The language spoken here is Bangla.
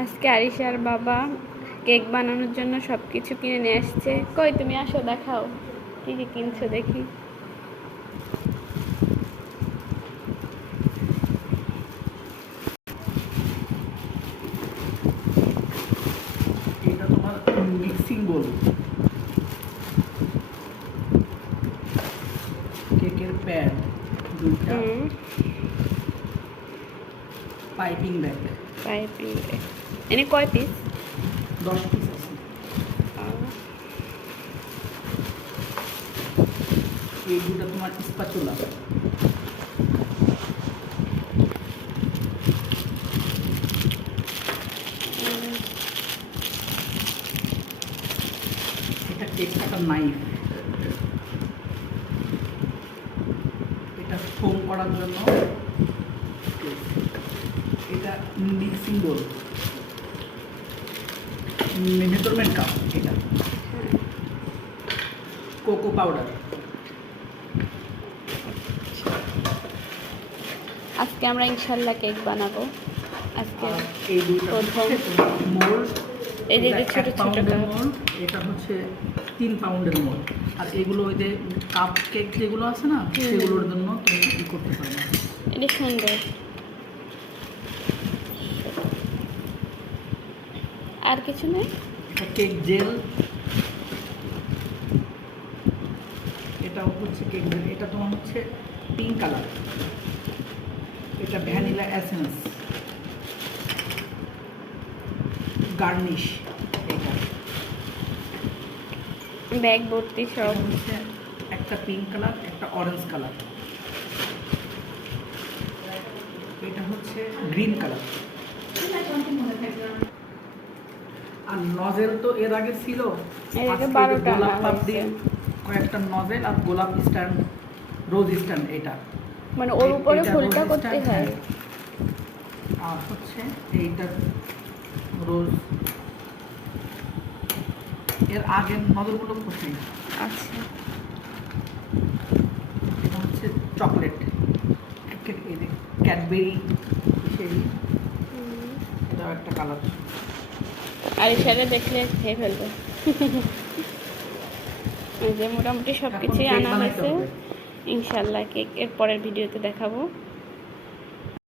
আজকে আরিশার বাবা কেক বানানোর জন্য সব কিছু কিনে নিয়ে আসছে। কই তুমি আসো, দেখাও কি কি কিনছো দেখি। এটা তোমার মিক্সিং বোল, কেকের প্যাড দুইটা, পাইপিং ব্যাগ এনে কয় পিস? 10 পিস আছে। এই দুটা তোমার স্প্যাচুলা, এটা কেক কাটার নাইফ, এটা ফোম করার জন্য, এটা মিক্সিং বোল, মেজারমেন্ট কাপ, এটা কোকো পাউডার। আজকে আমরা ইনশাল্লাহ কেক বানাবো। আজকে এই দুইটা প্রথম মোল্ড, এই যে ছোট ছোট মোল্ড, এটা হচ্ছে 3 পাউন্ডের মোল্ড। আর এগুলো ওই যে কাপ কেক যেগুলো আছে না, সেগুলোর জন্য তুমি কি করতে পারো। এটা সুন্দর। আর কিছু নেই? এটা কেক জেল, এটা হচ্ছে কেক জেল, এটা তোমার হচ্ছে পিঙ্ক কালার, এটা ভ্যানিলা এসেন্স, গার্নিশ, এটা ব্যাগ ভর্তি সব। হচ্ছে একটা পিঙ্ক কালার, একটা অরেঞ্জ কালার, এটা হচ্ছে গ্রিন কালার। আর নজেল তো এর আগে ছিল, এর আগে আজকে 12টা গোলাপ আনা পাপড়ি, হয়েছে। কয়েকটা নজেল আর গোলাপ স্ট্যান্ড, রোজ স্ট্যান্ড, এটা মানে ওর উপরে এটা ফুলটা রোজ করতে স্ট্যান্ড, হয়। হ্যাঁ। আর হচ্ছে এইটা রোজ, এর আগের নজলগুলো কোথায়? আচ্ছা, এটা হচ্ছে চকলেট, ক্যাডবেরি, সেই এটাও একটা কালার। আরিশারে দেখলে খেয়ে ফেলবে। এই যে মোটামুটি সব কিছুই আনা হয়েছে। ইনশাল্লাহ কেক এর পরের ভিডিওতে দেখাবো।